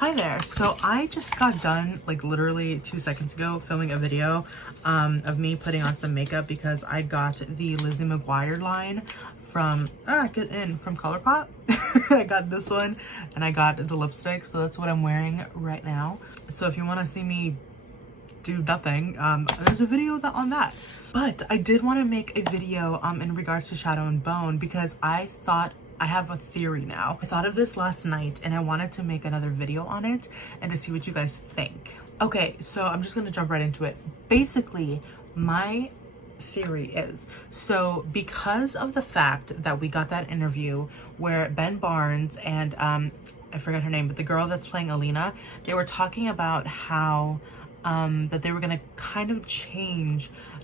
Hi there. So I just got done like literally 2 seconds ago filming a video of me putting on some makeup because I got the Lizzie McGuire line from from ColourPop. I got this one and I got the lipstick, so that's what I'm wearing right now. So if you want to see me do nothing, there's a video on that. But I did want to make a video in regards to Shadow and Bone because I have a theory now. I thought of this last night and I wanted to make another video on it and to see what you guys think. Okay, so I'm just gonna jump right into it. Basically, my theory is, so because of the fact that we got that interview where Ben Barnes and I forget her name, but the girl that's playing Alina, they were talking about how that they were going to kind of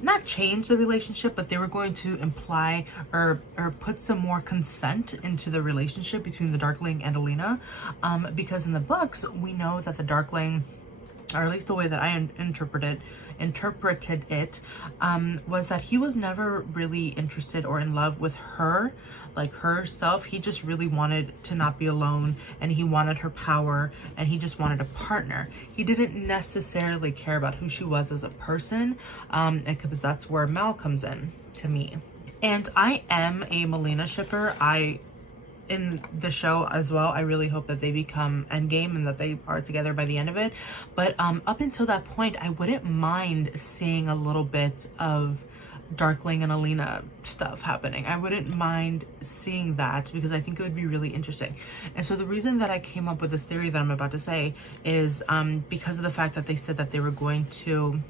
not change the relationship, but they were going to imply or put some more consent into the relationship between the Darkling and Alina, because in the books we know that the Darkling, or at least the way that I interpreted it, was that he was never really interested or in love with her, like herself. He just really wanted to not be alone, and he wanted her power, and he just wanted a partner. He didn't necessarily care about who she was as a person, and because that's where Mal comes in to me. And I am a Melina shipper. In the show as well, I really hope that they become endgame and that they are together by the end of it. But up until that point, I wouldn't mind seeing a little bit of Darkling and Alina stuff happening. I wouldn't mind seeing that because I think it would be really interesting. And so the reason that I came up with this theory that I'm about to say is because of the fact that they said that they were going to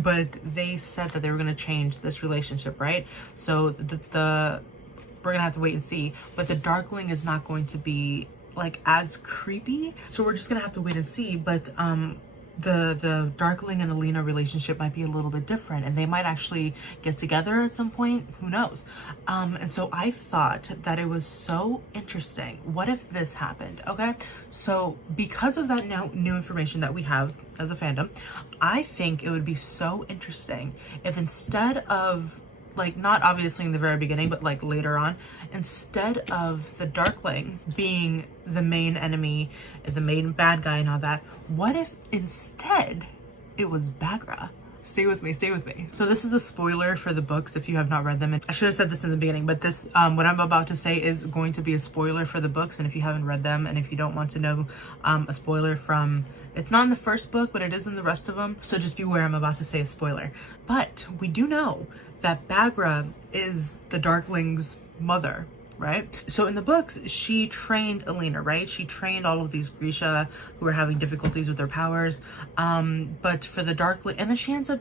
but they said that they were going to change this relationship, right? So we're gonna have to wait and see, but the Darkling is not going to be like as creepy, so we're just gonna have to wait and see. But the Darkling and Alina relationship might be a little bit different, and they might actually get together at some point, who knows. And so I thought that it was so interesting, what if this happened? Okay, so because of that new information that we have as a fandom, I think it would be so interesting if instead of, like, not obviously in the very beginning, but like later on, instead of the Darkling being the main enemy, the main bad guy and all that, what if instead it was Baghra? Stay with me. So this is a spoiler for the books if you have not read them. And I should have said this in the beginning, but this, what I'm about to say is going to be a spoiler for the books. And if you haven't read them, and if you don't want to know a spoiler from, it's not in the first book, but it is in the rest of them. So just beware, I'm about to say a spoiler. But we do know that Baghra is the Darkling's mother, right? So in the books, she trained Alina, right? She trained all of these Grisha who were having difficulties with their powers. But for the Darkling, and then she ends up,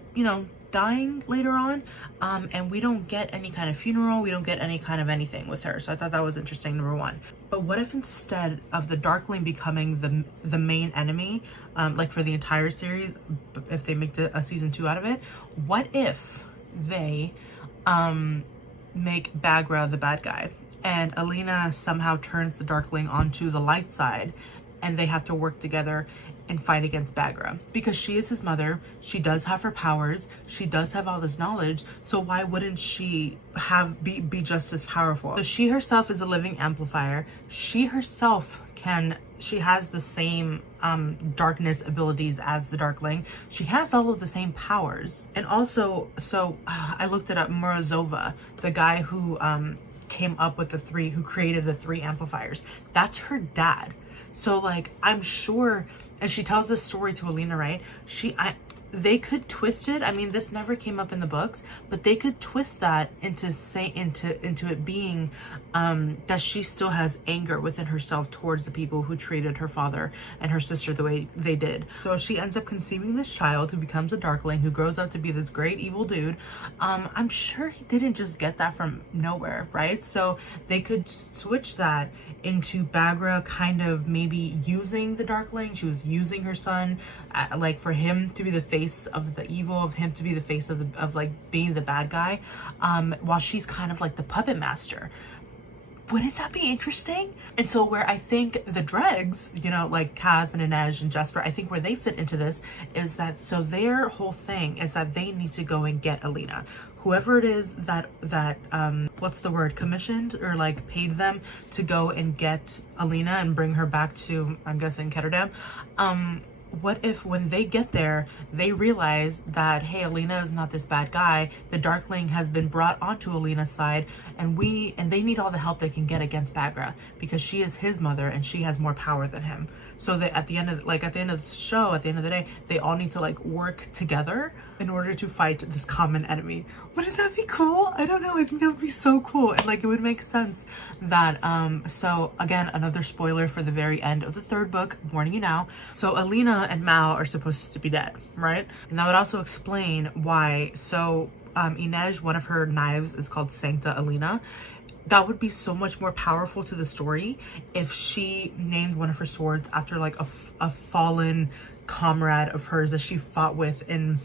dying later on. And we don't get any kind of funeral. We don't get any kind of anything with her. So I thought that was interesting, number one. But what if instead of the Darkling becoming the main enemy, like for the entire series, if they make a season 2 out of it, what if they make Baghra the bad guy and Alina somehow turns the Darkling onto the light side, and they have to work together and fight against Baghra? Because she is his mother, she does have her powers, she does have all this knowledge, so why wouldn't she be just as powerful? So she herself is a living amplifier. She herself she has the same darkness abilities as the Darkling. She has all of the same powers. And also, so I looked it up, Morozova, the guy who came up with who created the 3 amplifiers, that's her dad. So like, I'm sure, and she tells this story to Alina, right? They could twist it. I mean, this never came up in the books, but they could twist that into it being that she still has anger within herself towards the people who treated her father and her sister the way they did. So she ends up conceiving this child who becomes a Darkling, who grows up to be this great evil dude. I'm sure he didn't just get that from nowhere, right? So they could switch that into Baghra kind of maybe using the Darkling. She was using her son, like for him to be the face of the evil, of him to be the face of like being the bad guy, while she's kind of like the puppet master. Wouldn't that be interesting? And so where I think the dregs, like Kaz and Inej and Jesper, I think where they fit into this is that, so their whole thing is that they need to go and get Alina. whoever it is that what's the word, commissioned or like paid them to go and get Alina and bring her back to, I'm guessing, Ketterdam, what if when they get there they realize that, hey, Alina is not this bad guy, the Darkling has been brought onto Alina's side, and they need all the help they can get against Bagra because she is his mother and she has more power than him. So that at the end of the show, at the end of the day, they all need to like work together in order to fight this common enemy. Wouldn't that be cool? I don't know, I think that would be so cool. And like it would make sense that so again, another spoiler for the very end of the third book, warning you now. So Alina and Mal are supposed to be dead, right? And that would also explain why. So Inej, one of her knives is called Sancta Alina. That would be so much more powerful to the story if she named one of her swords after like a fallen comrade of hers that she fought with in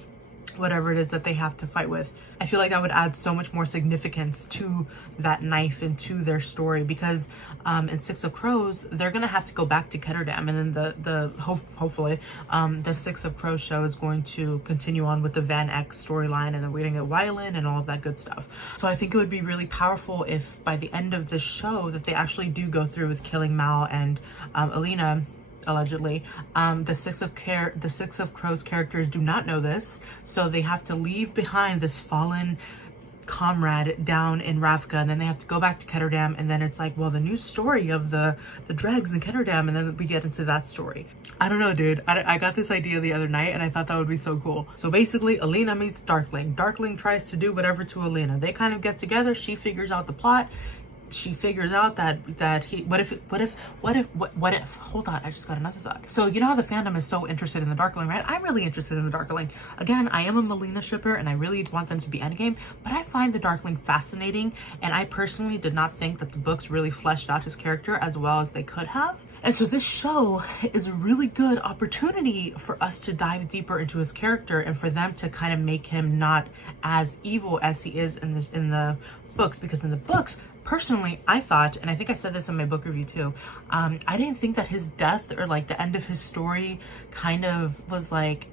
whatever it is that they have to fight with. I feel like that would add so much more significance to that knife and to their story, because in Six of Crows they're gonna have to go back to Ketterdam, and then hopefully the Six of Crows show is going to continue on with the Van Eck storyline, and then we're gonna get Wylan and all of that good stuff. So I think it would be really powerful if by the end of the show that they actually do go through with killing Mal and Alina, allegedly. The Six of Crows characters do not know this, so they have to leave behind this fallen comrade down in Ravka, and then they have to go back to Ketterdam, and then it's like, well, the new story of the dregs in Ketterdam, and then we get into that story. I don't know, dude. I got this idea the other night and I thought that would be so cool. So basically, Alina meets Darkling. Darkling tries to do whatever to Alina. They kind of get together. She figures out the plot. She figures out that he, what if, hold on, I just got another thought. So you know how the fandom is so interested in the Darkling, right? I'm really interested in the Darkling. Again, I am a Melina shipper and I really want them to be endgame, but I find the Darkling fascinating, and I personally did not think that the books really fleshed out his character as well as they could have. And so this show is a really good opportunity for us to dive deeper into his character and for them to kind of make him not as evil as he is in the books, because in the books, personally, I thought, and I think I said this in my book review too, I didn't think that his death or like the end of his story kind of was like,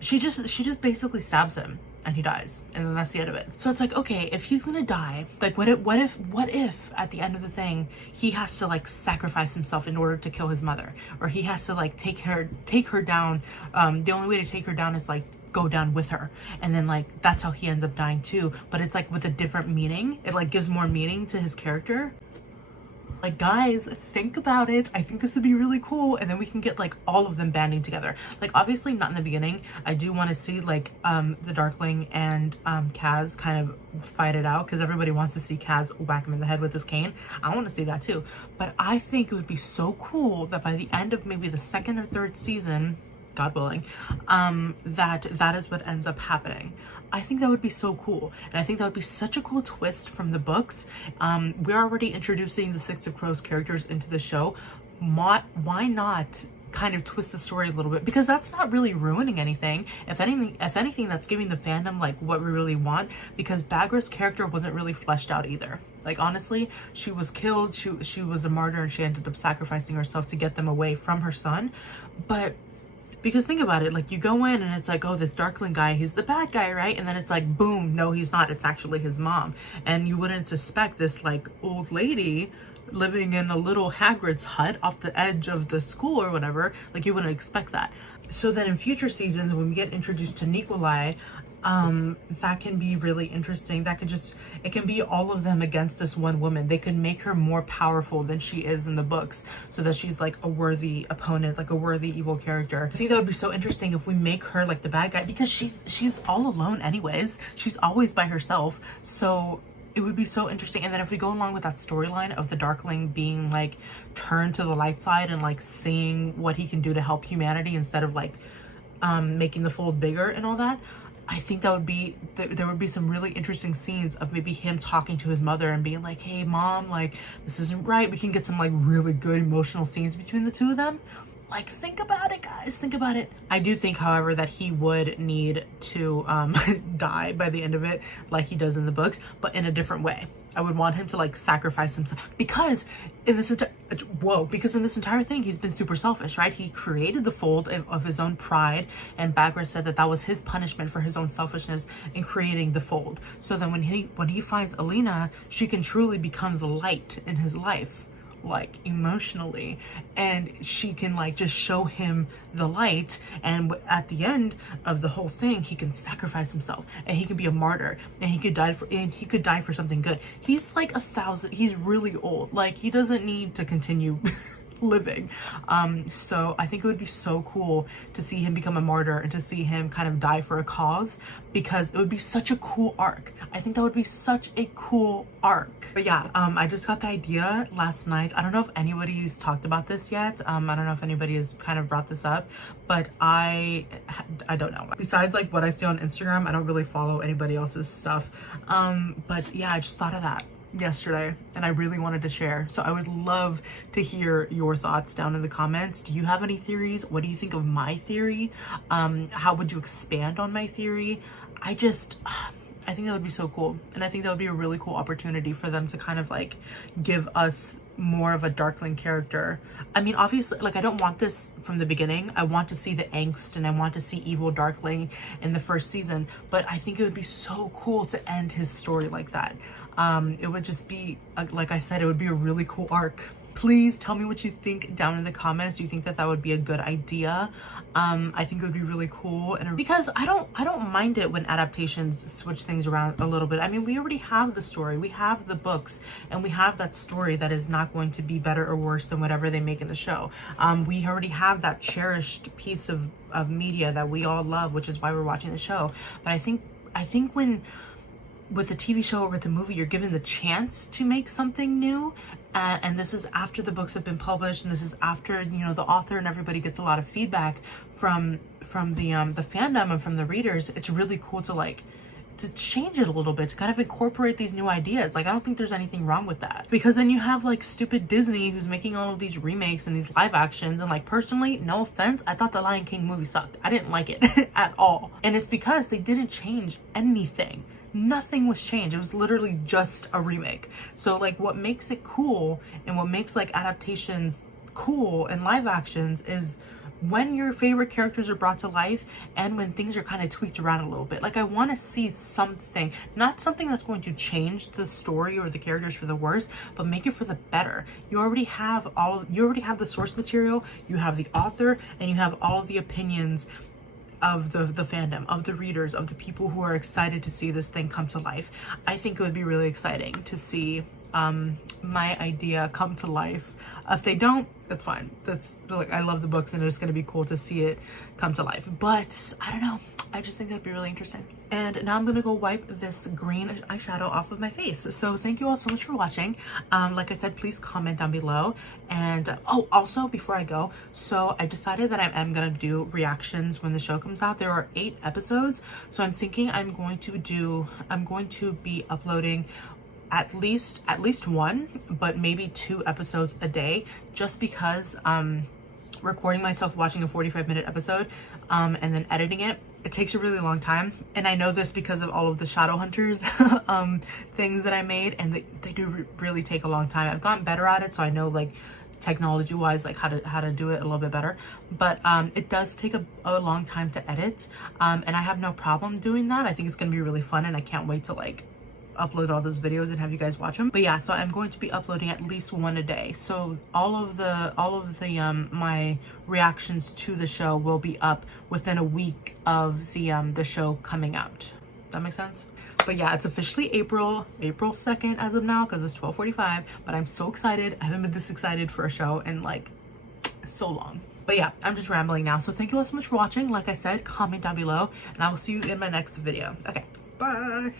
she just basically stabs him and he dies, and then that's the end of it. So it's like, okay, if he's gonna die, like what if at the end of the thing he has to like sacrifice himself in order to kill his mother, or he has to like take her down, the only way to take her down is like go down with her, and then like that's how he ends up dying too, but it's like with a different meaning. It like gives more meaning to his character. Like, guys, think about it. I think this would be really cool, and then we can get like all of them banding together. Like, obviously not in the beginning. I do want to see like the Darkling and Kaz kind of fight it out, because everybody wants to see Kaz whack him in the head with his cane. I want to see that too, but I think it would be so cool that by the end of maybe the second or third season, God willing, that is what ends up happening. I think that would be so cool, and I think that would be such a cool twist from the books. We're already introducing the Six of Crows characters into the show. Why not kind of twist the story a little bit, because that's not really ruining anything. If anything, that's giving the fandom like what we really want, because Bagra's character wasn't really fleshed out either. Like, honestly, she was killed, she was a martyr, and she ended up sacrificing herself to get them away from her son. But because think about it, like you go in and it's like, oh, this Darkling guy, he's the bad guy, right? And then it's like, boom, no, he's not. It's actually his mom. And you wouldn't suspect this like old lady living in a little Hagrid's hut off the edge of the school or whatever. Like, you wouldn't expect that. So then in future seasons, when we get introduced to Nikolai, that can be really interesting. It can be all of them against this one woman. They can make her more powerful than she is in the books, so that she's like a worthy opponent, like a worthy evil character. I think that would be so interesting if we make her like the bad guy, because she's all alone anyways. She's always by herself. So it would be so interesting. And then if we go along with that storyline of the Darkling being like turned to the light side and like seeing what he can do to help humanity instead of like making the fold bigger and all that, I think that would be, there would be some really interesting scenes of maybe him talking to his mother and being like, hey mom, like this isn't right. We can get some like really good emotional scenes between the two of them. Like, think about it, guys, think about it. I do think, however, that he would need to die by the end of it, like he does in the books, but in a different way. I would want him to like sacrifice himself, because in this entire thing he's been super selfish, right? He created the fold of his own pride, and Bagrat said that that was his punishment for his own selfishness in creating the fold. So then when he finds Alina, she can truly become the light in his life, like emotionally, and she can like just show him the light, and at the end of the whole thing he can sacrifice himself, and he could be a martyr, and he could die for something good. He's like 1,000, he's really old, like he doesn't need to continue living. So I think it would be so cool to see him become a martyr and to see him kind of die for a cause, because it would be such a cool arc. I think that would be such a cool arc. But yeah, I just got the idea last night. I don't know if anybody's talked about this yet. I don't know if anybody has kind of brought this up, but I don't know. Besides like what I see on Instagram, I don't really follow anybody else's stuff. But yeah, I just thought of that yesterday and I really wanted to share, so I would love to hear your thoughts down in the comments. Do you have any theories? What do you think of my theory? How would you expand on my theory? I think that would be so cool, and I think that would be a really cool opportunity for them to kind of like give us more of a Darkling character. I mean, obviously, like I don't want this from the beginning. I want to see the angst and I want to see evil Darkling in the first season, but I think it would be so cool to end his story like that. It would just be, like I said, it would be a really cool arc. Please tell me what you think down in the comments. Do you think that that would be a good idea? I think it would be really cool, and because I don't mind it when adaptations switch things around a little bit. I mean, we already have the story, we have the books, and we have that story that is not going to be better or worse than whatever they make in the show. We already have that cherished piece of media that we all love, which is why we're watching the show. But I think when with a TV show or with a movie, you're given the chance to make something new, and this is after the books have been published, and this is after, you know, the author and everybody gets a lot of feedback from the fandom and from the readers. It's really cool to change it a little bit, to kind of incorporate these new ideas. Like, I don't think there's anything wrong with that, because then you have like stupid Disney who's making all of these remakes and these live actions, and like, personally, no offense, I thought the Lion King movie sucked. I didn't like it at all, and it's because they didn't change anything. Nothing was changed. It was literally just a remake. So like, what makes it cool and what makes like adaptations cool and live actions is when your favorite characters are brought to life and when things are kind of tweaked around a little bit. Like, I want to see something, not something that's going to change the story or the characters for the worse, but make it for the better. You already have the source material, you have the author, and you have all of the opinions of the fandom, of the readers, of the people who are excited to see this thing come to life. I think it would be really exciting to see my idea come to life. If they don't, that's fine. That's like, I love the books and it's going to be cool to see it come to life. But I don't know, I just think that'd be really interesting. And now I'm gonna go wipe this green eyeshadow off of my face. So thank you all so much for watching. Like I said, please comment down below. And oh, also before I go, so I decided that I am gonna do reactions when the show comes out. There are 8 episodes, so I'm thinking I'm going to be uploading at least 1, but maybe 2 episodes a day, just because recording myself watching a 45-minute episode and then editing it takes a really long time. And I know this because of all of the Shadowhunters things that I made, and they do really take a long time. I've gotten better at it, so I know like technology wise like how to do it a little bit better, but it does take a long time to edit, and I have no problem doing that. I think it's gonna be really fun, and I can't wait to like upload all those videos and have you guys watch them. But yeah, so I'm going to be uploading at least 1 a day, so all of the my reactions to the show will be up within a week of the show coming out. That makes sense? But yeah, it's officially April 2nd as of now, because it's 12:45, but I'm so excited. I haven't been this excited for a show in like so long. But yeah, I'm just rambling now, so thank you all so much for watching. Like I said, comment down below and I will see you in my next video. Okay, bye.